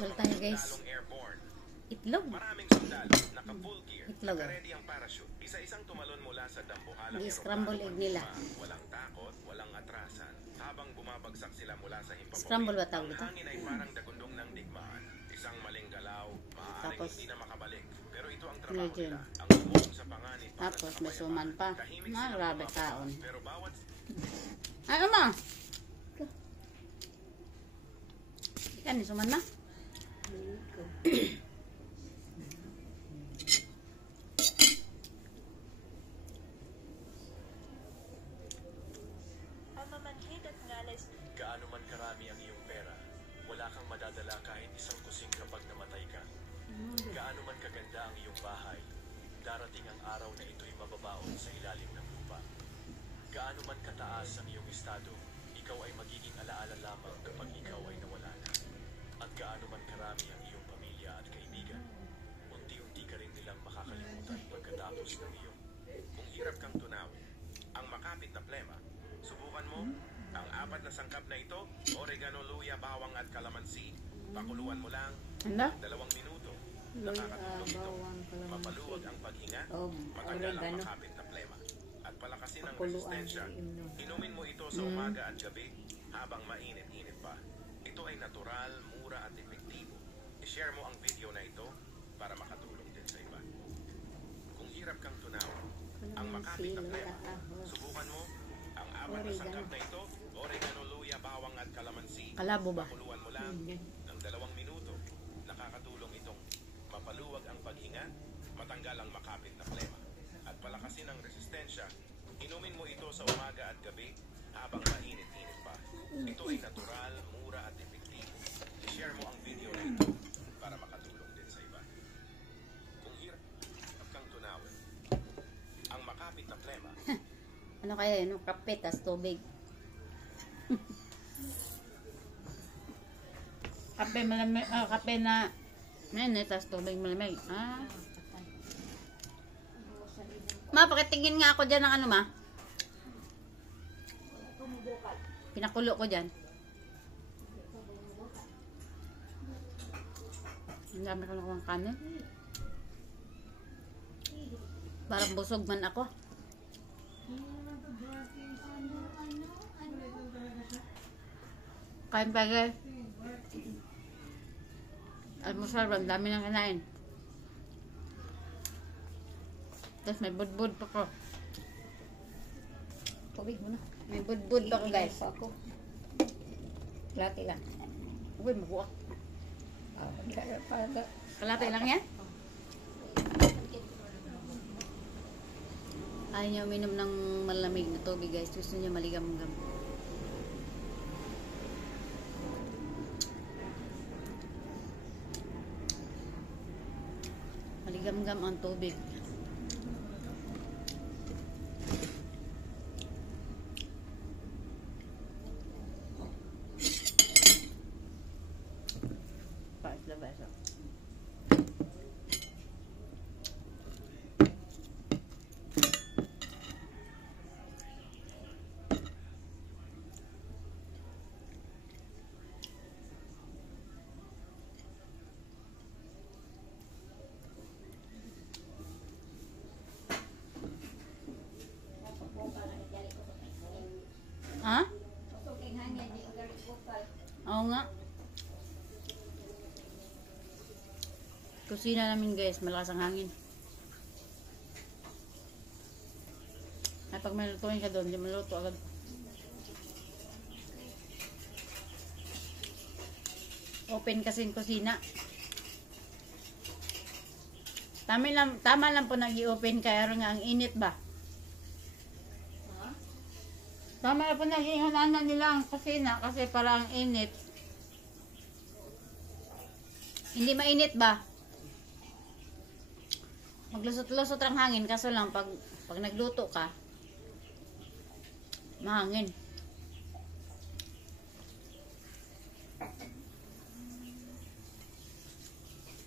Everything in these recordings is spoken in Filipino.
Almusal tayo guys. Itlog. Maraming sundalo, naka-full gear, Itlog. naka-ready ang parachute. Isa-isang tumalon mula sa dambuhalang I-scramble egg nila. Walang takot, walang atrasan. Habang bumabagsak sila mula sa himpapawid, Scramble ba tawag ang ito? hangin ay parang dagundong ng digmaan. Isang maling galaw, maaaring Tapos, hindi na makabalik. Pero ito ang trabaho yun. nila. Ang tumulong sa panganib para Tapos sa may suman pa. Tahimik Ah, silang grabe bumababa, taon. Pero bawat Ano ma? Ikan ni suman ma? gaano man karami ang iyong pera, wala kang madadala kahit isang kusing kapag namatay ka. Gaano man kaganda ang iyong bahay, darating ang araw na ito'y mababaon sa ilalim ng lupa. Gaano man kataas ang iyong estado, ikaw ay magiging alaala lamang kapag ikaw ay nawala na. At gaano man karami ang iyong pamilya at kaibigan, unti-unti ka rin nilang makakalimutan pagkatapos ng iyong. Kung hirap kang tunawin, ang makapit na plema, subukan mo ang 4 na sangkap na ito, oregano, luya, bawang at kalamansi. Pakuluan mo lang Ano? 2 minuto. Nakakatulong ito. Mapaluwag ang paghinga, matanggal ang makapit na plema, at palakasin ang resistensya. Inumin mo ito sa umaga at gabi habang mainit-init pa. Ito ay natural, mura at epektibo. I-share mo ang video na ito para makatulong din sa iba. Kung hirap kang tunawan, ang makapit na plema, subukan mo ang 4 na sangkap na ito, oregano, luya, bawang at kalamansi. Kalabo ba? Pakuluan mo lang ng 2 minuto. Nakakatulong itong mapaluwag ang paghinga, matanggal ang makapit na plema, at palakasin ang resistensya. Inumin mo ito sa umaga at gabi habang mainit-init pa. Ito ay natural, mura at epektibo. I-share mo ang video na ito para makatulong din sa iba. Kung hirap kang tunawin, ang makapit na plema. Ano kaya yun? Kape, tas tubig. Kape malamig, kape na tas tubig malamig. Ah. Ma, pakitingin nga ako dyan ng ano ma? Pinakulo ko dyan. Ang dami ko nakuha ng kanin. Parang busog man ako. Kain pa guys. Almusal, ang dami nang kinain. Tapos may budbud pa ko. Tubig mo na. May budbud pa ko guys. Ako. Kalate lang. Uy, mabuak. Kalate lang yan? Ayaw niya uminom ng malamig na tubig guys. Gusto niya maligam-gam. Maligam-gam ang tubig. Paas na beso. Ha? Oo nga. Kusina namin guys, malakas ang hangin. Ay pag may lutuin ka doon, hindi maluto agad. Open kasi yung kusina. Tama lang po nag-i-open kaya nga ang init ba? Tama na po nag-ihanan nila ang kusina kasi parang init. Hindi mainit ba? Maglusot-lusot ang hangin kaso lang pag nagluto ka, mahangin.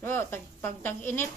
So, pag tag-init,